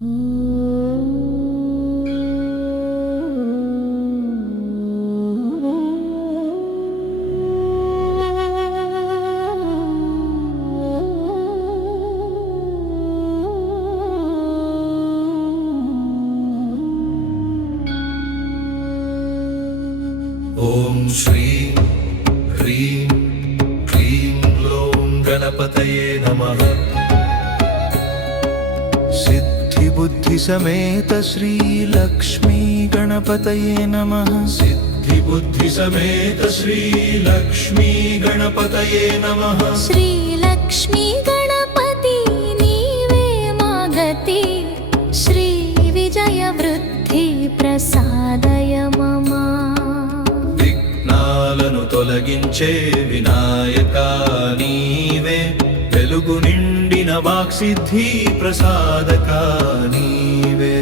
ఓం శ్రీం హ్రీం క్లీం గ్లౌం గణపతయే నమః. సిద్ధి బుద్ధి సమేత శ్రీ లక్ష్మీ గణపతయే నమః. సిద్ధి బుద్ధి సమేత శ్రీ లక్ష్మీ గణపతయే నమః. శ్రీ లక్ష్మీ గణపతి నీవే మా గతి, శ్రీ విజయ వృద్ధి ప్రసాదయ మమ. విఘ్నాలను తొలగించే వినాయకా నీవే, వెలుగు నిండిన వాక్సిద్ధి ప్రసాదకా నీవే.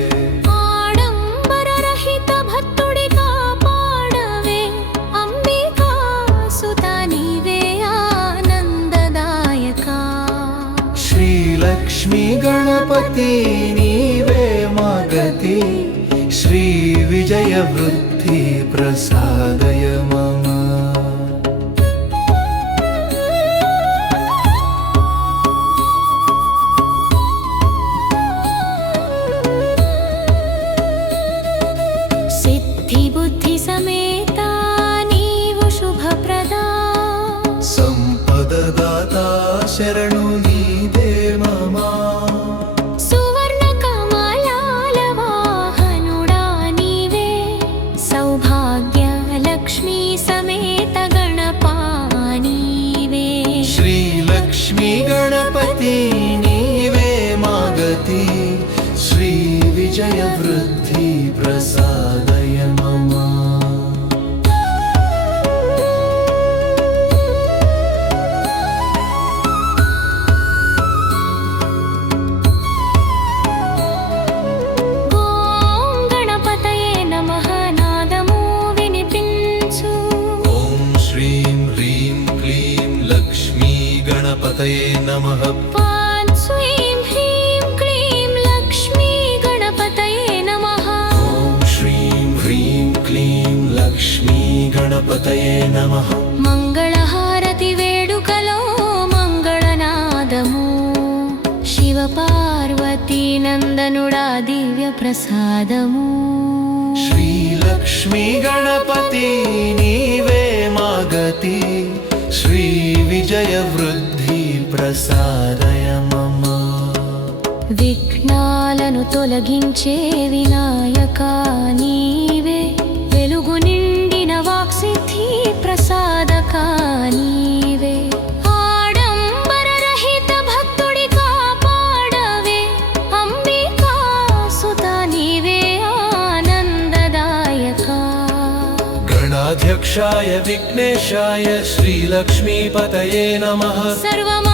ఆడంబర రహిత భక్తుడి కాపాడవే, అంబికా సుత నీవే ఆనందదాయకా. శ్రీ లక్ష్మీ గణపతి నీవే మా గతి, శ్రీ విజయ వృద్ధి ప్రసాదయ మమ. సిద్ధి బుద్ధి సమేత నీవు శుభప్రదా, సంపదదాత శరణు నీదే మమ. సువర్ణ కమలాల వాహనుడా నీవే, సౌభాగ్య లక్ష్మీ సమేత గణపా నీవే. శ్రీ లక్ష్మీ గణపతి నీవే మా గతి, శ్రీ విజయ వృద్ధి ప్రసాదయ మమ. ఓం గణపతయే నమః నాదము వినిపించు. ఓం శ్రీం హ్రీం క్లీం లక్ష్మీ గణపతయే నమః. వాం శ్రీం హ్రీం క్లీం లక్ష్మీ గణపతయే నమః. ఓం శ్రీం హ్రీం క్లీం లక్ష్మీ గణపతయే నమః. మంగళహారతి వేడుకలో మంగళనాదము, శివ పార్వతీ నందనుడా దివ్య ప్రసాదము. శ్రీ లక్ష్మీ గణపతి నీవే మా గతి, శ్రీ విజయ వృద్ధి ప్రసాదయ మమ. విఘ్నాలను తొలగించే వినాయకా నీవే, వెలుగు నిండిన వాక్సిద్ధి ప్రసాదకా నీవే. ఆడంబర రహిత భక్తుడి కాపాడవే, అంబికా సుత నీవే ఆనందదాయకా. గణాధ్యక్షాయ విఘ్నేశాయ శ్రీలక్ష్మీపతయే నమః. సర్వమ